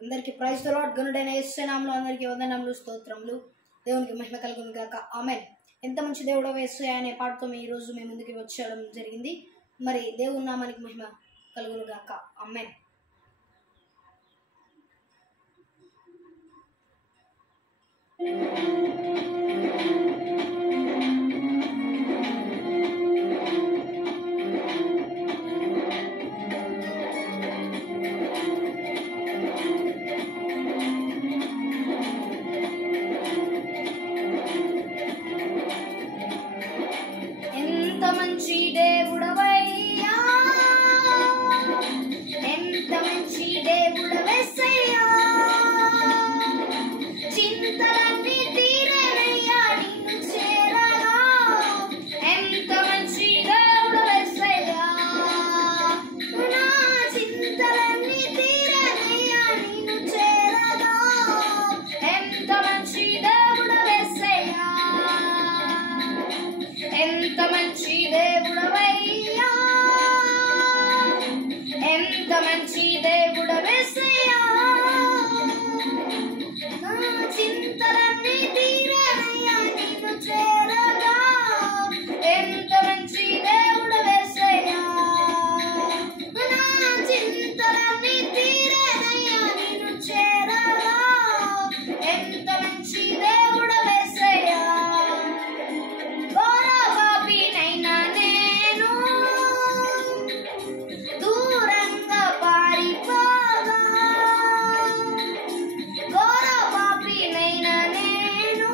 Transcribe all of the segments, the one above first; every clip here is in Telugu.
అందరికీ ప్రైజ్ ది లార్డ్. గనుడైన యేసు నామములో అందరికీ వందనములు, స్తోత్రములు. దేవునికి మహిమ కలుగును గాక. ఆమేన్. ఎంత మంచి దేవుడో యేసయ్య అనే పాటతో ఈ రోజు మేము ముందుకు వచ్చేయడం జరిగింది. మరి దేవుని నామానికి మహిమ కలుగును గాక. ఆమేన్. ఎంత మంచి దేవుడవయ్యా, ఎంత మంచి దేవుడవేసయ్యా, చింతలన్నీ తీరేనయ్యా నిన్ను చేరగా. ఎంత మంచి దేవుడవేసయ్యా, నా చింతలన్నీ తీరేనయ్యా నిన్ను చేరగా. ఎంత మంచి దేవుడవేసయ్యా, ఎంత మంచి దేవుడవయ్యా, ఎంత మంచి దేవుడవేసయ్యా, నా చింతలన్నీ తీరేనయ్యా నిన్ను చేరగా. ఎంత మంచి దేవుడవేసయ్యా, నా చింతలన్నీ తీరేనయ్యా నిన్ను చేరగా. ఎంత మంచి దేవుడవేసయ్యా, పాపినైనా నేను దూరంగా పారిపోగా, ఘోర పాపినైనా నేను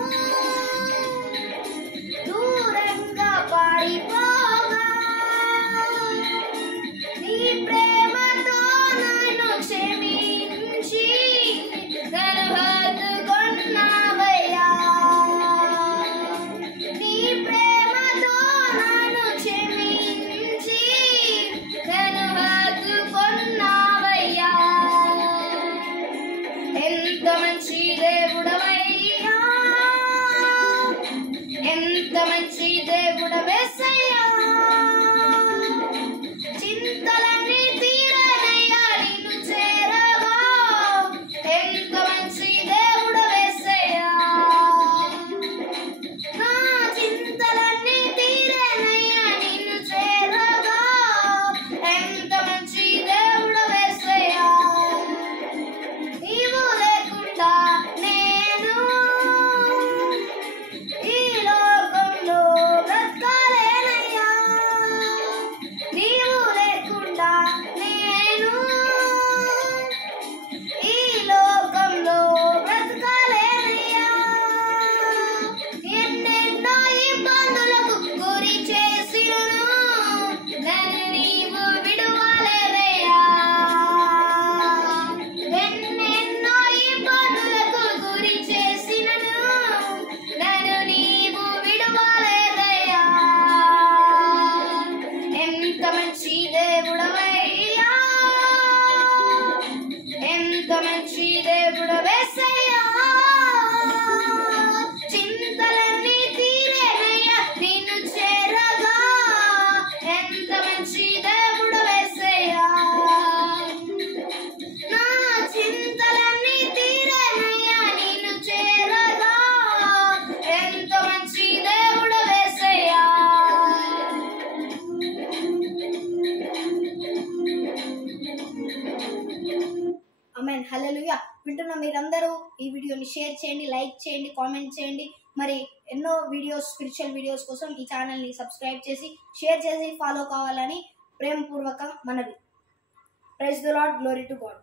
దూరంగా పారిపోగా, నీ ప్రేమతో నన్ను క్షమించి నన్ను హత్తుకొన్నావయ్యా. నీ ప్రేమతో నన్ను క్షమించి నన్ను హత్తుకొన్నావయ్యా. ఎంత మంచి దేవుడవయ్యా, ఎంత మంచి దేవుడవేసయ్యా, చింతలన్నీ తీరేనయ్యా నిన్ను చేరగా. ఎంత మంచి దేవుడవేసయ్యా, నా చింతలన్నీ తీరేనయ్యా నిన్ను చేరగా. ఎంత మంచి దేవుడవేసయ్యా, నీవు లేకుండా నేను ఈ లోకంలో బ్రతకలేనయ్యా. నీవు లేకుండా నేను ఈ లోకంలో బ్రతకలేనయ్యా. ఎన్నెన్నో ఇబ్బందులకు గురి చేసినను నన్ను నీవు విడువలేదయ్యా. ఎన్నెన్నో ఇబ్బందులకు గురి చేసినను నన్ను నీవు విడువలేదయ్యా. ఎంత మంచి దేవుడవయ్యా, ఎంత మంచి దేవుడవేసయ్యా, చింతలన్నీ తీరేనయ్యా నిన్ను చేరగా. ఎంత మంచి దేవుడవేసయ్యా, నా చింతలన్నీ తీరేనయ్యా నిన్ను చేరగా. ఎంత మంచి దేవుడవేసయ్యా. ఆమేన్. హల్లెలూయా. వింటున్న మీరందరూ ఈ వీడియోని షేర్ చేయండి, లైక్ చేయండి, కామెంట్ చేయండి. మరి ఎన్నో వీడియోస్, స్పిరిచువల్ వీడియోస్ కోసం ఈ ఛానల్ని సబ్స్క్రైబ్ చేసి షేర్ చేసి ఫాలో కావాలని ప్రేమపూర్వక మనవి. Praise the lord. Glory to God.